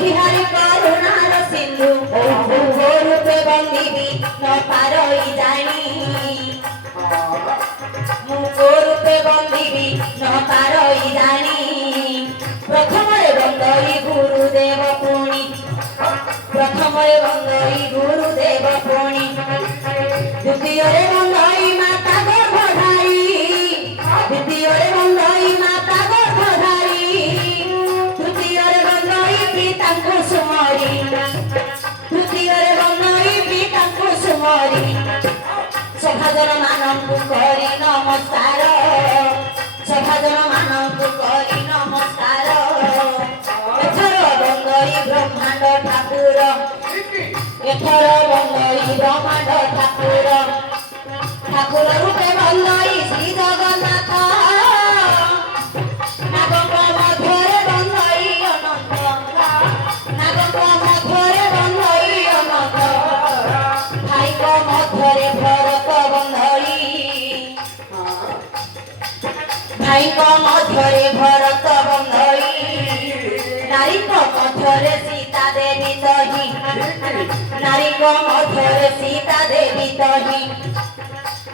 বিহারী করুণার সিন্ধু রূপে বন্দিবি ন পারই জানি রূপে বন্দিবি ন পারই জানি প্রথমে বন্দই গুরুদেব পুনি প্রথমে বন্দই গুরুদেব পুনি দ্বিতীয়রে বন্দই মাতা গর্ভধারী দ্বিতীয়রে বন্দই মাতা গর্ভধারী তৃতীয়রে বন্দই পিতাଙ୍କୁ সুমরি তৃতীয়রে বন্দই পিতাଙ୍କୁ সুমরি সভাজন ମାନଙ୍କୁ କରି ନମସ୍କାର ସଭାଜନ ମାନଙ୍କୁ କରି ନମସ୍କାର ଏଥର ବନ୍ଦଇ ବ୍ରହ୍ମାଣ୍ଡ ଠାକୁର ଏଥର ବନ୍ଦଇ ବ୍ରହ୍ମାଣ୍ଡ ଠାକୁର ଠାକୁର ରୂପେ ବନ୍ଦଇ ଶ୍ରୀ ଜଗନ୍ନାଥ ନାଗଙ୍କ ମଧ୍ୟରେ ବନ୍ଦଇ ଅନନ୍ତ ନାଗଙ୍କ ମଧ୍ୟରେ ବନ୍ଦଇ ଅନନ୍ତ ଭାଇଙ୍କ ମଧ୍ୟରେ ଭରତ ବନ୍ଦଇ ଭାଇଙ୍କ ମଧ୍ୟରେ ଭରତ ବନ୍ଦଇ ନାରୀଙ୍କ ମଧ୍ୟରେ ସୀତା ଦେବୀ ତହି ନାରୀଙ୍କ ମଧ୍ୟରେ ସୀତା ଦେବୀ ତହି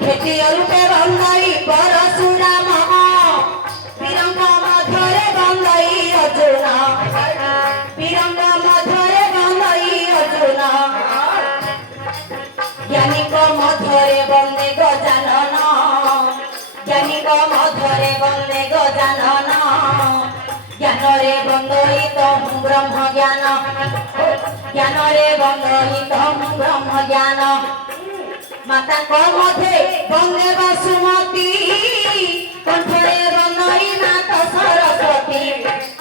ତୃତୀୟ ରୂପେ ବନ୍ଦଇ ପରଶୁରାମ ବୀରଙ୍କ ମଧ୍ୟରେ ବନ୍ଦଇ ଅର୍ଜୁନ ବୀରଙ୍କ ମଧ୍ୟରେ ବନ୍ଦଇ ଅର୍ଜୁନ ଜ୍ଞାନୀଙ୍କ ମଧ୍ୟରେ ବନ୍ଦେ ଗଜାନନ জ্ঞানীক মধ্যরে বন্দে গজানন জ্ঞানরে বন্দই তহু ব্রহ্ম জ্ঞান জ্ঞানরে বন্দই তহু ব্রহ্ম জ্ঞান মাতাঙ্ক মধ্যে বন্দে বসুমতী কণ্ঠরে বন্দই মাত সরস্বতী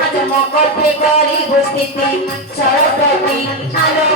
আজ মকঠে করি স্থিতি সরস্বতী আলো